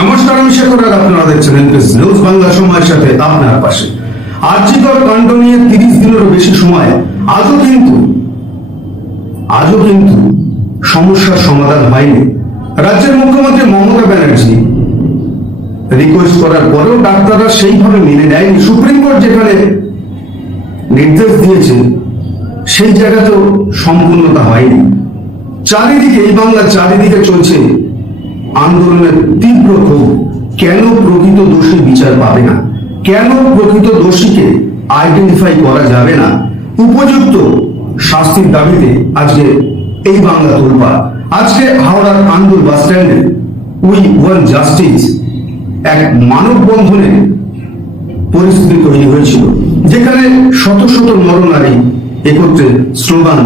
নমস্কার, আমি শেখর। আপনারা দেখছেন এনপিএস নিউজ বাংলা, সময়ের সাথে আপনার পাশে। আর্যিকর কাণ্ড নিয়ে 30 দিনেরও বেশি সময় আজও কিন্তু সমস্যার সমাধান হয়নি। রাজ্যের মুখ্যমন্ত্রী মমতা ব্যানার্জি রিকোয়েস্ট করার পরেও ডাক্তাররা সেইভাবে মেনে নেয়নি। সুপ্রিম কোর্ট যেখানে নির্দেশ দিয়েছে সেই জায়গাতেও সম্পূর্ণতা হয়নি। চারিদিকে, এই বাংলার চারিদিকে চলছে আন্দোলনের তীব্র ক্ষোভ। কেন প্রকৃত দোষী বিচার পাবে না? কেন প্রকৃত দোষীকে আইডেন্টিফাই করা যাবে না? উপযুক্ত শাস্তির দাবিতে আজকে এই বাংলা তোলপাড়। আজকে হাওড়ার আন্দোল বাস স্ট্যান্ডে উই ওয়ান্ট জাস্টিস এক মানববন্ধনের পরিস্থিতি তৈরি হয়েছিল, যেখানে শত শত নরনারী একত্রে স্লোগান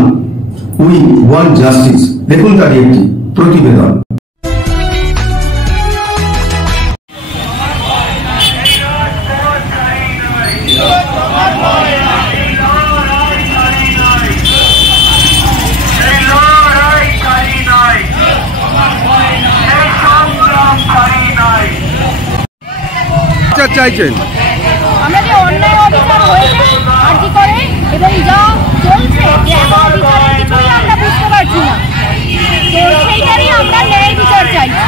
উই ওয়ান্ট জাস্টিস। দেখুন তারই একটি প্রতিবেদন। চাইছেন আমরা যে অন্যায় অবিচার হয়েছে আরজি করে এবং যা চলছে যে এখন বিচারের কিছুই আমরা বুঝতে পারছি না, তো সেইটারই আমরা ন্যায় বিচার চাইছি।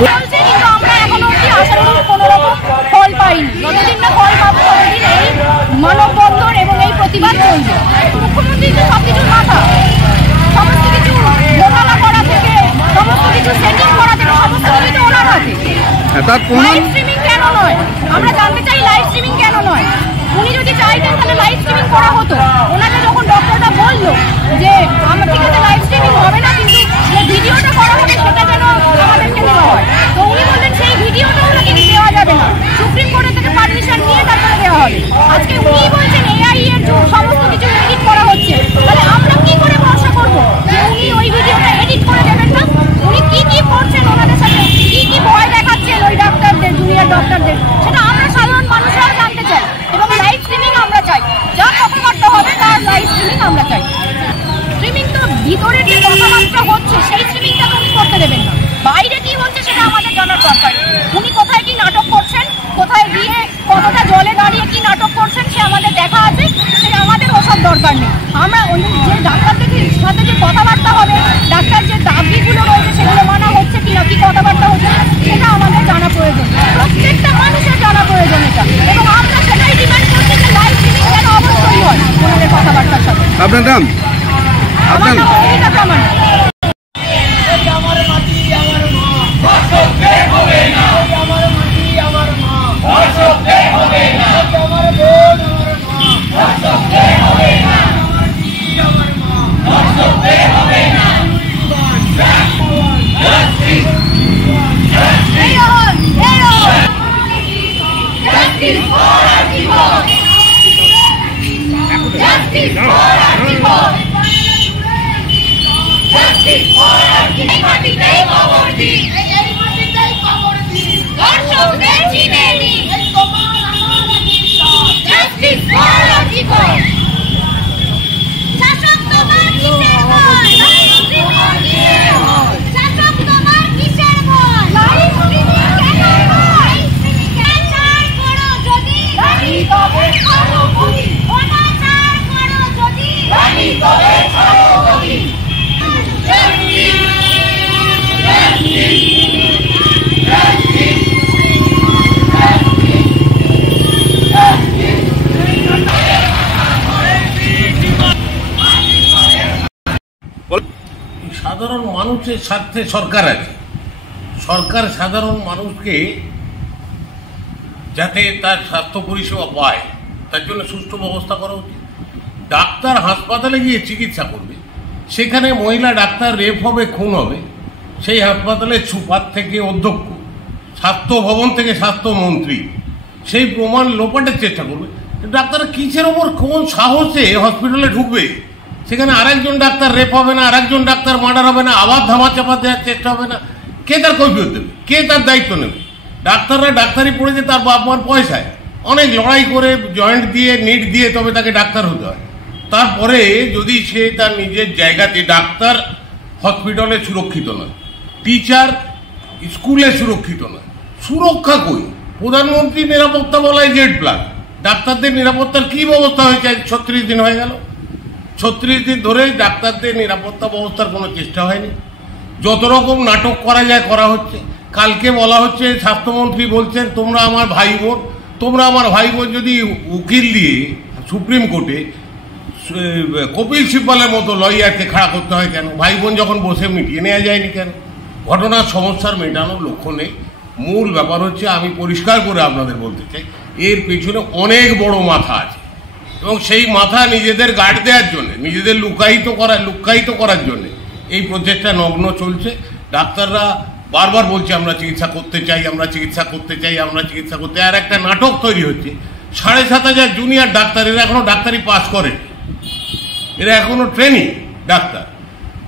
চলছে কিন্তু আমরা এখনো অব্দি আশানুরূপ কোনো রকম ফল পাইনি। যতদিন না ফল পাবো ততদিন এই মানববন্ধন এবং এই প্রতিবাদ চলবে। মুখ্যমন্ত্রী তো সবকিছুর মাথা, সমস্ত কিছু ঘোটালা করা থেকে সমস্ত কিছু সেটিং করা থেকে সমস্ত কিছু তো ওনার হাতে। লাইভ স্ট্রিমিং কেন নয়? আমরা জানতে চাই লাইভ স্ট্রিমিং কেন নয়। উনি যদি চাইতেন তাহলে লাইভ স্ট্রিমিং করা হতো। ওনাকে যখন ডক্টরটা বললো যে আমার ঠিক আছে লাইভ স্ট্রিমিং হবে না, কিন্তু যে ভিডিওটা করা হবে সেটা যেন আমাদেরকে দেওয়া হয়, তো উনি বললেন সেই ভিডিওটা ওনাকে দেওয়া যাবে না, সুপ্রিম কোর্টের থেকে পারমিশন নিয়ে তারপরে দেওয়া হবে। আজকে উনি বলছেন এআই এর যুগ, সমস্ত কিছু এডিট করা হচ্ছে, তাহলে আমরা কি করে ভরসা করবো যে উনি ওই ভিডিওটা এডিট করে দেবেন না? উনি কি কি করছেন, ওনাদের সাথে কি কি ভয় দেখাচ্ছেন ওই ডাক্তারদের, জুনিয়র ডক্টরদের, সেটা আমরা সাধারণ মানুষরাও জানতে চাই। এবং লাইভ স্ট্রিমিং আমরা চাই, যা কথাবার্তা হবে তার লাইভ স্ট্রিমিং আমরা চাই। স্ট্রিমিং তো ভিতরে যে কথাবার্তা হচ্ছে সেই স্ট্রিমিংটা তো উনি করতে দেবেন না। বাইরে কি হচ্ছে সেটা আমাদের জানার দরকার। উনি কোথায় কি নাটক করছেন, কোথায় গিয়ে কতটা জলে দাঁড়িয়ে কি নাটক করছেন সে আমাদের দেখা আছে, সে আমাদের ওসব দরকার নেই। আমরা যে ডাক্তারদের সাথে যে কথাবার্তা হবে, ডাক্তার যে দাবিগুলো রয়েছে সেগুলো মানা হচ্ছে কিনা, কি কথাবার্তা হচ্ছে সেটা আমাদের জানা প্রয়োজন, প্রত্যেকটা মানুষের জানা প্রয়োজন এটা। এবং আমরা সেটাই ডিমান্ড করছি যে লাইভ স্ট্রিমিং যেন অবশ্যই হয় ওনাদের কথাবার্তার সাথে। আপনার নাম? আমার নাম অমিতা প্রামাণিক। সাধারণ মানুষের স্বার্থে সরকার আছে। সরকার সাধারণ মানুষকে যাতে তার স্বাস্থ্য পরিষেবা পায় তার জন্য সুষ্ঠু ব্যবস্থা করা উচিত। ডাক্তার হাসপাতালে গিয়ে চিকিৎসা করবে, সেখানে মহিলা ডাক্তার রেপ হবে, খুন হবে, সেই হাসপাতালে সুপার থেকে অধ্যক্ষ, স্বাস্থ্য ভবন থেকে স্বাস্থ্যমন্ত্রী সেই প্রমাণ লোপাটের চেষ্টা করবে। ডাক্তার কিসের ওপর কোন সাহসে হসপিটালে ঢুকবে? সেখানে আরেকজন ডাক্তার রেপ হবে না, আরেকজন ডাক্তার মার্ডার হবে না, আবার ধামা চাপা দেওয়ার চেষ্টা হবে না? কে তার কৈফিয়ত দেবে? কে তার দায়িত্ব নেবে? ডাক্তাররা ডাক্তারি পড়েছে তার বাপ মার পয়সায়, অনেক লড়াই করে জয়েন্ট দিয়ে নিট দিয়ে তবে তাকে ডাক্তার হতে হয়। তারপরে যদি সে তার নিজের জায়গাতে, ডাক্তার হসপিটালে সুরক্ষিত নয়, টিচার স্কুলে সুরক্ষিত নয়, সুরক্ষা কই? প্রধানমন্ত্রী নিরাপত্তা বলায় Z+, ডাক্তারদের নিরাপত্তার কি ব্যবস্থা হয়েছে? 36 দিন হয়ে গেল, 36 দিন ধরে ডাক্তারদের নিরাপত্তা ব্যবস্থার কোনো চেষ্টা হয়নি। যত রকম নাটক করা যায় করা হচ্ছে। কালকে বলা হচ্ছে, স্বাস্থ্যমন্ত্রী বলছেন তোমরা আমার ভাই বোন যদি উকিল দিয়ে সুপ্রিম কোর্টে কপিল সিব্বলের মতো লয়ারকে খাড়া করতে হয় কেন? ভাই বোন যখন বসে মিটিয়ে নেওয়া যায়নি কেন? ঘটনার সমস্যার মেটানোর লক্ষ্য নেই। মূল ব্যাপার হচ্ছে, আমি পরিষ্কার করে আপনাদের বলতে চাই, এর পেছনে অনেক বড় মাথা আছে এবং সেই মাথা নিজেদের গার্ড দেওয়ার জন্য, নিজেদের লুক্কায়িত করার জন্য এই প্রচেষ্টা নগ্ন চলছে। ডাক্তাররা বারবার বলছে আমরা চিকিৎসা করতে চাই, আর একটা নাটক তৈরি হচ্ছে। 7,500 জুনিয়র ডাক্তার, এরা এখনো ডাক্তারি পাস করে, এরা এখনো ট্রেনিং ডাক্তার।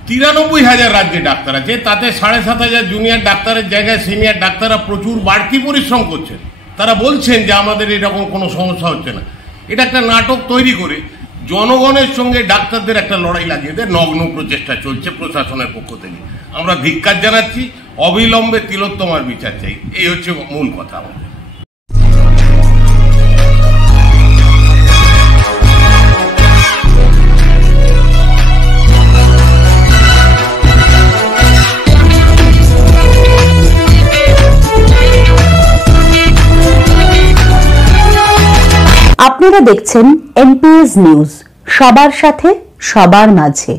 93,000 রাজ্যে ডাক্তার আছে, তাতে 7,500 জুনিয়র ডাক্তারের জায়গায় সিনিয়র ডাক্তাররা প্রচুর বাড়তি পরিশ্রম করছেন। তারা বলছেন যে আমাদের এরকম কোনো সমস্যা হচ্ছে না। এটা একটা নাটক তৈরি করে জনগণের সঙ্গে ডাক্তারদের একটা লড়াই লাগিয়ে দেয় নগ্ন প্রচেষ্টা চলছে প্রশাসনের পক্ষ থেকে। আমরা ধিক্কার জানাচ্ছি, অবিলম্বে তিলোত্তমার বিচার চাই, এই হচ্ছে মূল কথা আমাদের। আপনারা দেখছেন NPS নিউজ, সবার সাথে সবার মাঝে।